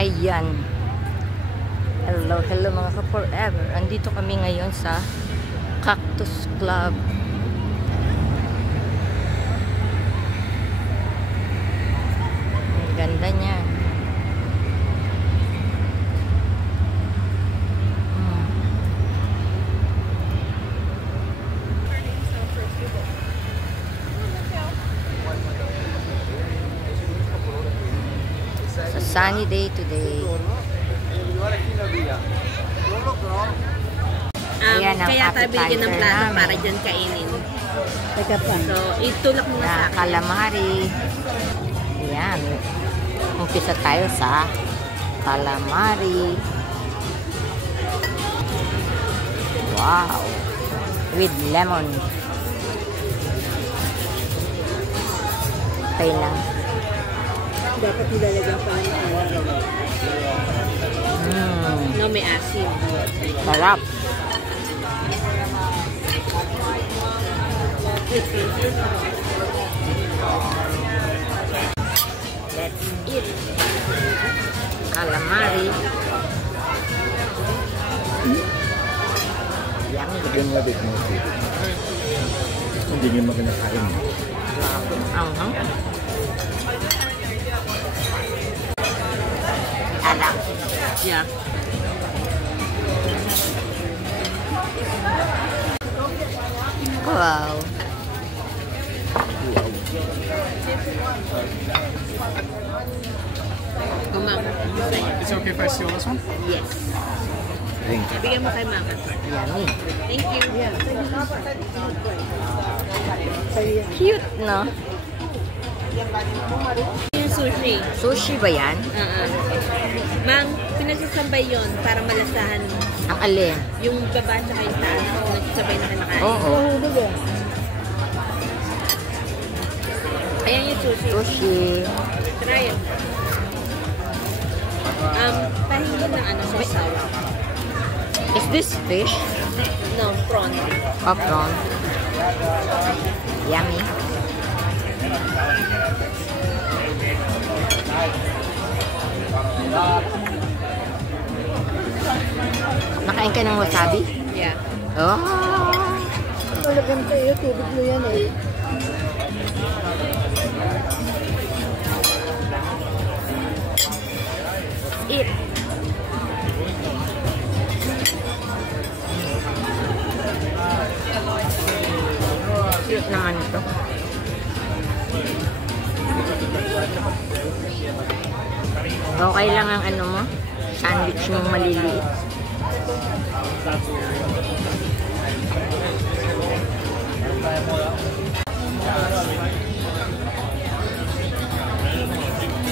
Ayan. Hello, hello mga ka-forever. Andito kami ngayon sa Cactus Club. Ang ganda niya. Sunny day today. Ayan ang kaya tayo bigyan ng plato namin. para dyan kainin. Teka pa. So, itulak mo na sa akin. Calamari. Ayan. Umpisa tayo sa calamari. Wow. With lemon. Okay lang. Dapat nilalagyan pa ng no, may asin. Sarap. Let's eat. Calamari. Yummy. Lagyan nga bit mo. Hindi nyo makinakain. Anghang. Alam. Yeah. Wow. Kumang. Is it okay if I steal this one? Yes. Drink. Bigyan mo kay mama. Yummy. Thank you. Yeah. Cute, no? Yung sushi. Sushi ba yan? Mang, pinagsasabay yun para malasahan Ang alin? yung baba at yung taas. Nagsasabay na kinakain. Oo. Ayan yung sushi. Sushi. Try it. Pahingi ng ano, sausaw. Is this fish? No, prawn. Or prawn? Yummy. Nakain ka ng wasabi? Yeah. Oh! Talagang kayo, tubig mo yan eh. Eat! Cute naman ito. Okay lang ang ano mo? Sandwich mong maliliit.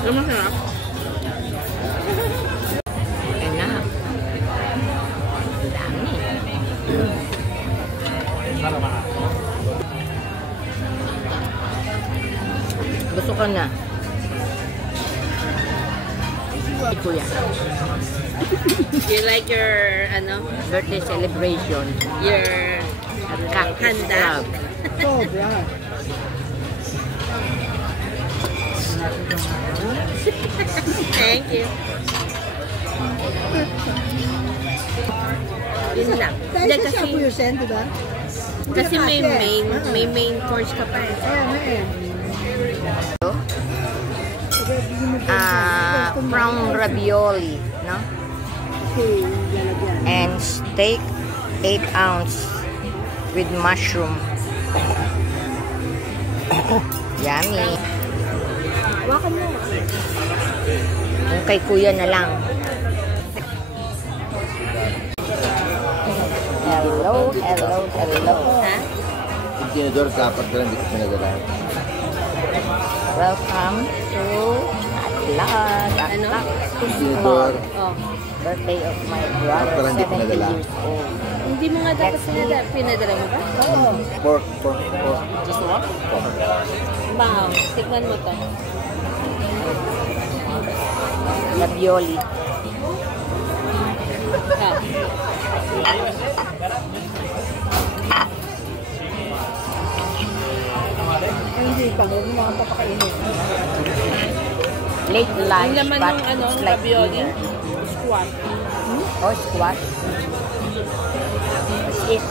Ano masarap? Ayan na. Ang dami. Gusto ko na. Ito yan. You like your, ano? Birthday celebration. Your Cactus handa. Club. Thank you. Yun lang. Hindi, kasi may main course ka pa eh. From ravioli, no? And steak 8 ounce with mushroom. Yummy. Wakan mo. Yung kay kuya na lang. Hello, hello, hello. Ha? Yung tinidor, dapat ka lang dito pinadala. Welcome to Atlas. Ano? Cactus Tinidor. Club. Oh. Birthday of my Dapat brother, lang di 70 pinadala. years old. Hindi mo nga dapat pinadala mo ba? Oo. Pork. Just one? Wow. Tikman mo to. Ravioli. Ha? Hindi pa, huwag mo mga papakainin. late lunch, Yung laman but ng ano, it's like ravioli. dinner. Squat. Or squash. That's it.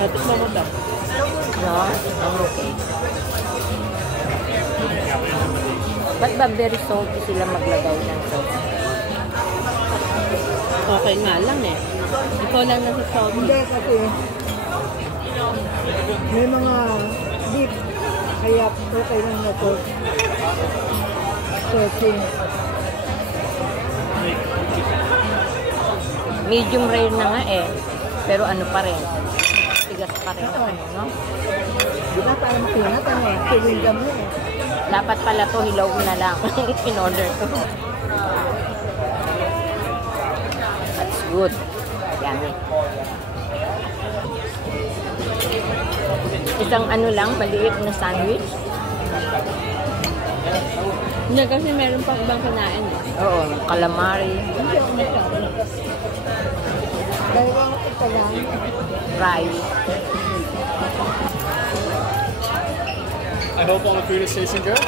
Tikman mo to. No? I'm okay. Ba't ba very salty sila maglagay ng sauce? Okay nga lang eh. Ikaw lang nasa salty. Hindi kasi may mga beef kaya okay lang na to. Searching. Medium rare na nga eh. Pero ano pa rin. Tigas pa rin ang ano, no? Di ba parang makinat ano? Chewing gum na eh. Dapat pala to hilaw na lang. In order to. That's good. Yummy. Isang ano lang, maliit na sandwich. Hindi kasi meron pang ibang kinain eh. Oo, calamari, Hindi ako masyado. Dalawang ito lang. rice. I hope all the food is tasting good.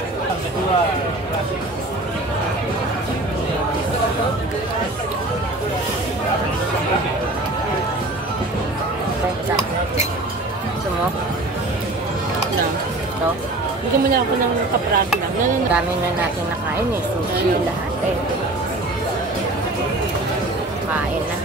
Gusto mo? Na. Ito? Bigyan mo na ako ng kaprado lang. Dami na natin nakain eh. Sushi, lahat eh. Kain na.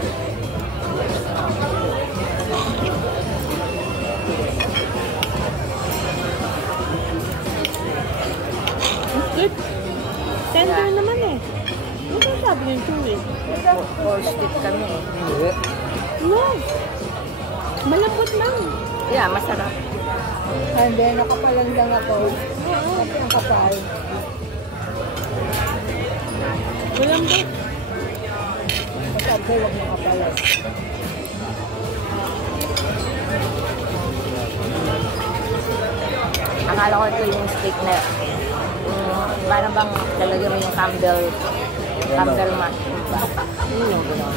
Good. Tender naman eh. Ano ba sabi yung chewy? Four stick kami eh. No. Malambot lang. Yeah, masarap. Hindi, nakapalan lang ako. Kasi ang kapal. Malambot. Sabi, huwag nakapalan. Akala ko ito yung steak na parang bang lalagyan mo yung Campbell mushroom ba? Yun yung gano'n.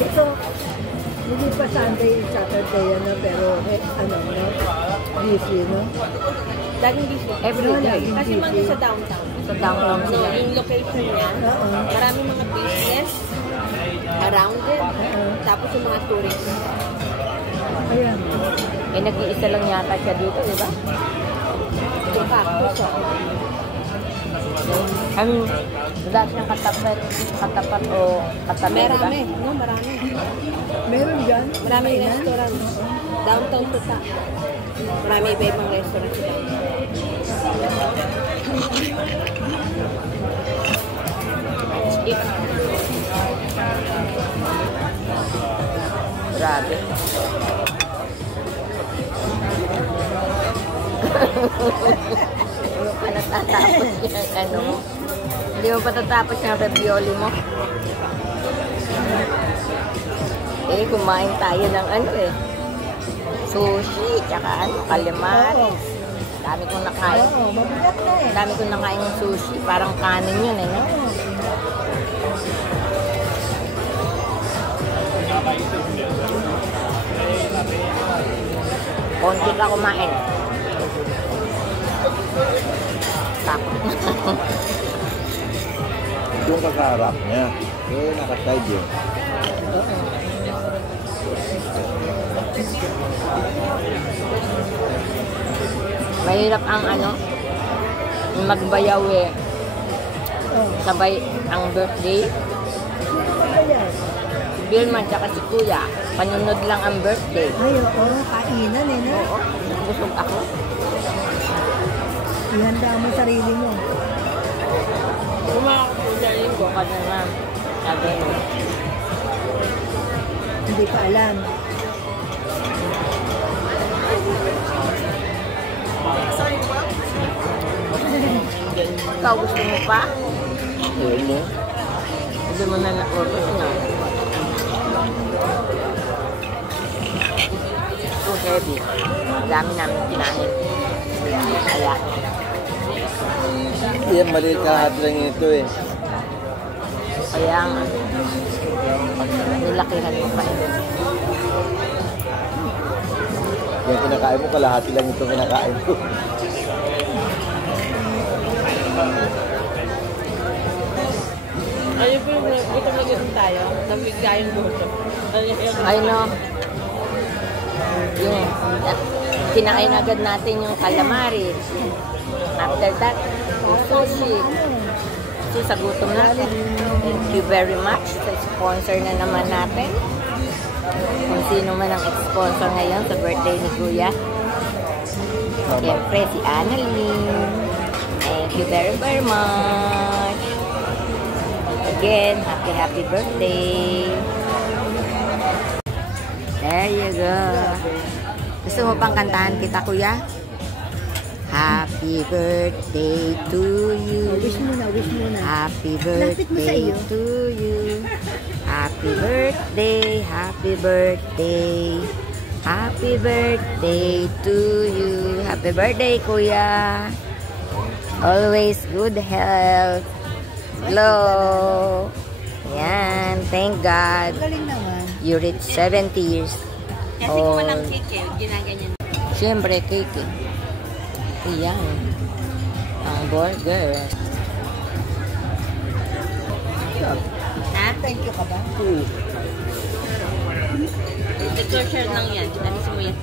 Ito, hindi pa Sunday, Saturday, ano, pero ano, no? Busy, no? Laging busy. Every day. Kasi man sa downtown. Sa downtown No, sila. yung location niya, Oo. maraming mga business around it. Tapos yung mga tourists. Ayan. Eh, nag-iisa lang yata siya dito, di ba? Yung cactus, Dahil siyang katapat o katabi, di ba? Marami, no? Marami. Meron dyan? Maraming Kainan? restaurant. Downtown Tuta. Marami iba-ibang restaurant sila. Stick. Grabe. Hindi mo pa natatapos yung ano mo. Hindi mo pa natatapos yung ravioli mo. Eh, kumain tayo ng ano eh. Sushi, tsaka ano, calamari. Dami kong nakain. Oo, mabigat na eh. Dami kong nakain ng sushi. Parang kanin yun eh, no? Konti ka kumain. Takot. Doon ka sa harap niya. Eh, nakaside yun. Mahirap ang ano, magbayaw eh. Sabay ang birthday. Sino ba yan? Si Vilma tsaka si Kuya. Panunod lang ang birthday. Ay, oo, kainan eh, no? Oo, busog ako. Ihanda mo sarili mo. Kumakakulalin ko ka na nga. Sabi mo. Hindi pa alam. Ikaw gusto mo pa? Ayun mo. Hindi mo na na-order na. Too heavy. Dami namin kinain. Kaya, Yan, maliit ka lang ito eh. kaya nga. Nilakihan mo pa. Yung kinakain mo, kalahati lang itong kinakain mo. Ayun po yung gutom na gutom tayo. Nabigla yung gutom. I know. Yung kinakain agad natin yung calamari. After that, yung sushi. So, sa gutom natin. Thank you very much sa sponsor na naman natin. Kung sino man ang sponsor ngayon sa birthday ni Kuya. Siyempre, si Annalyn. Thank you very, very much. Again, happy birthday. There you go. Gusto mo pang kantahan kita, Kuya? Happy birthday to you. Wish muna, wish muna. Happy Lapit mo sa birthday iyo. to you. Happy birthday, happy birthday. Happy birthday to you. Happy birthday, Kuya. Always good health. Hello. Yan, thank God. Galing naman. You reach 70 years Kasi kung old. walang cake eh, ginaganyan. Siyempre, cake. Ayan. Ang burger. Ha? Thank you ka ba? Share lang yan. Tapos mo yan.